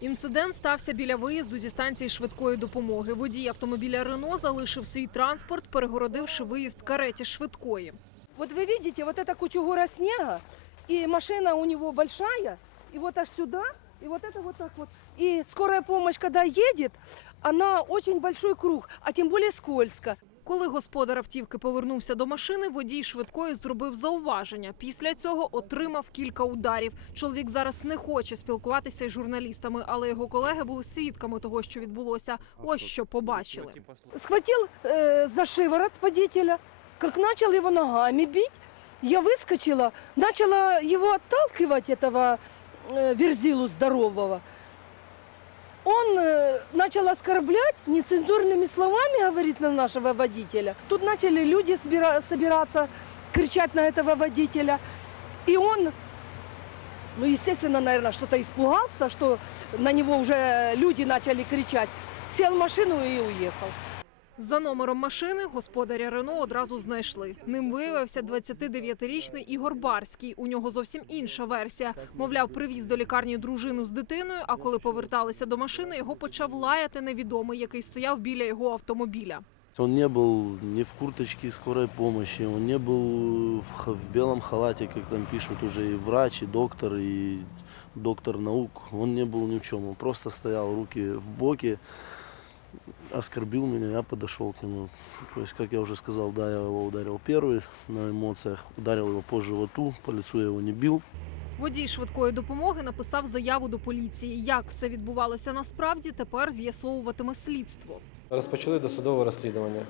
Інцидент стався біля виїзду зі станції швидкої допомоги. Водій автомобіля Рено залишив свій транспорт, перегородивши виїзд кареті швидкої. Вот вы видите, вот эта кучугура снега, и машина у него большая, и вот аж сюда, и вот это вот так вот. И скорая помощь, когда едет, она очень большой круг, а тем более скользко. Коли господар автівки повернувся до машини, водій швидкої зробив зауваження. Після цього отримав кілька ударів. Чоловік зараз не хоче спілкуватися із журналістами, але його колеги були свідками того, що відбулося. Ось що побачили. Схватил э, за шиворот водителя, как начал его ногами бить. Я выскочила, начала его отталкивать, этого э, верзилу здорового. Он э, начал оскорблять нецензурными словами, говорит на нашего водителя. Тут начали люди собира- собираться, кричать на этого водителя. И он, ну, естественно, наверное, что-то испугался, что на него уже люди начали кричать. Сел в машину и уехал. За номером машини господаря Рено одразу знайшли. Ним виявився 29-річний Ігор Барський. У нього зовсім інша версія. Мовляв, привіз до лікарні дружину з дитиною. А коли поверталися до машини, його почав лаяти невідомий, який стояв біля його автомобіля. Он не был ни в курточке скорой помощи, он не был в, х- в белом халате, как там пишут уже и врач, и доктор, и доктор наук. Он не был ни в чем. Он просто стоял, руки в боки, оскорбил меня, я подошел к нему. То есть, как я уже сказал, да, я его ударил первый на эмоциях, ударил его по животу, по лицу я его не бил. Водій швидкої допомоги написав заяву до поліції. Як все відбувалося насправді, тепер з'ясовуватиме слідство. Розпочали досудове розслідування.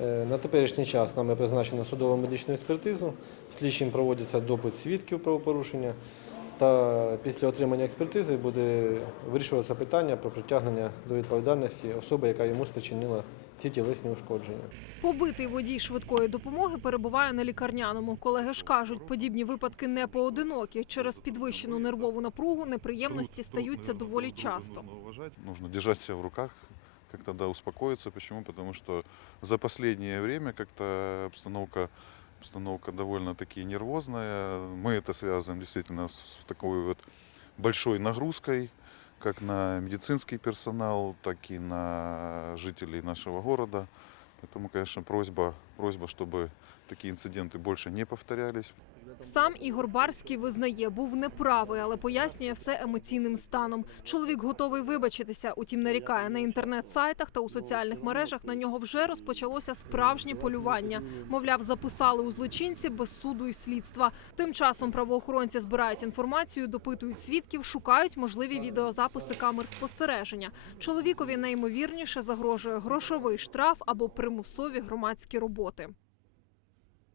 Е, На теперішній час нами призначено судово медичну експертизу. Слідчим проводиться допит свідків правопорушення. Та після отримання експертизи буде вирішуватися питання про притягнення до відповідальності особи, яка йому спричинила ці тілесні ушкодження. Побитий водій швидкої допомоги перебуває на лікарняному. Колеги ж кажуть, подібні випадки не поодинокі. Через підвищену нервову напругу неприємності стаються доволі часто. Нужно держать себя в руках, как-то да, успокоиться. Почему? Потому что за последнее время как-то обстановка, обстановка довольно-таки нервозная. Мы это связываем действительно с с такой вот большой нагрузкой, как на медицинский персонал, так и на жителей нашего города. Поэтому, конечно, просьба, просьба, чтобы такие инциденты больше не повторялись. Сам Ігор Барський визнає, був неправий, але пояснює все емоційним станом. Чоловік готовий вибачитися, утім нарікає на інтернет-сайтах та у соціальних мережах. На нього вже розпочалося справжнє полювання. Мовляв, записали у злочинці без суду і слідства. Тим часом правоохоронці збирають інформацію, допитують свідків, шукають можливі відеозаписи камер спостереження. Чоловікові найімовірніше загрожує грошовий штраф або примусові громадські роботи.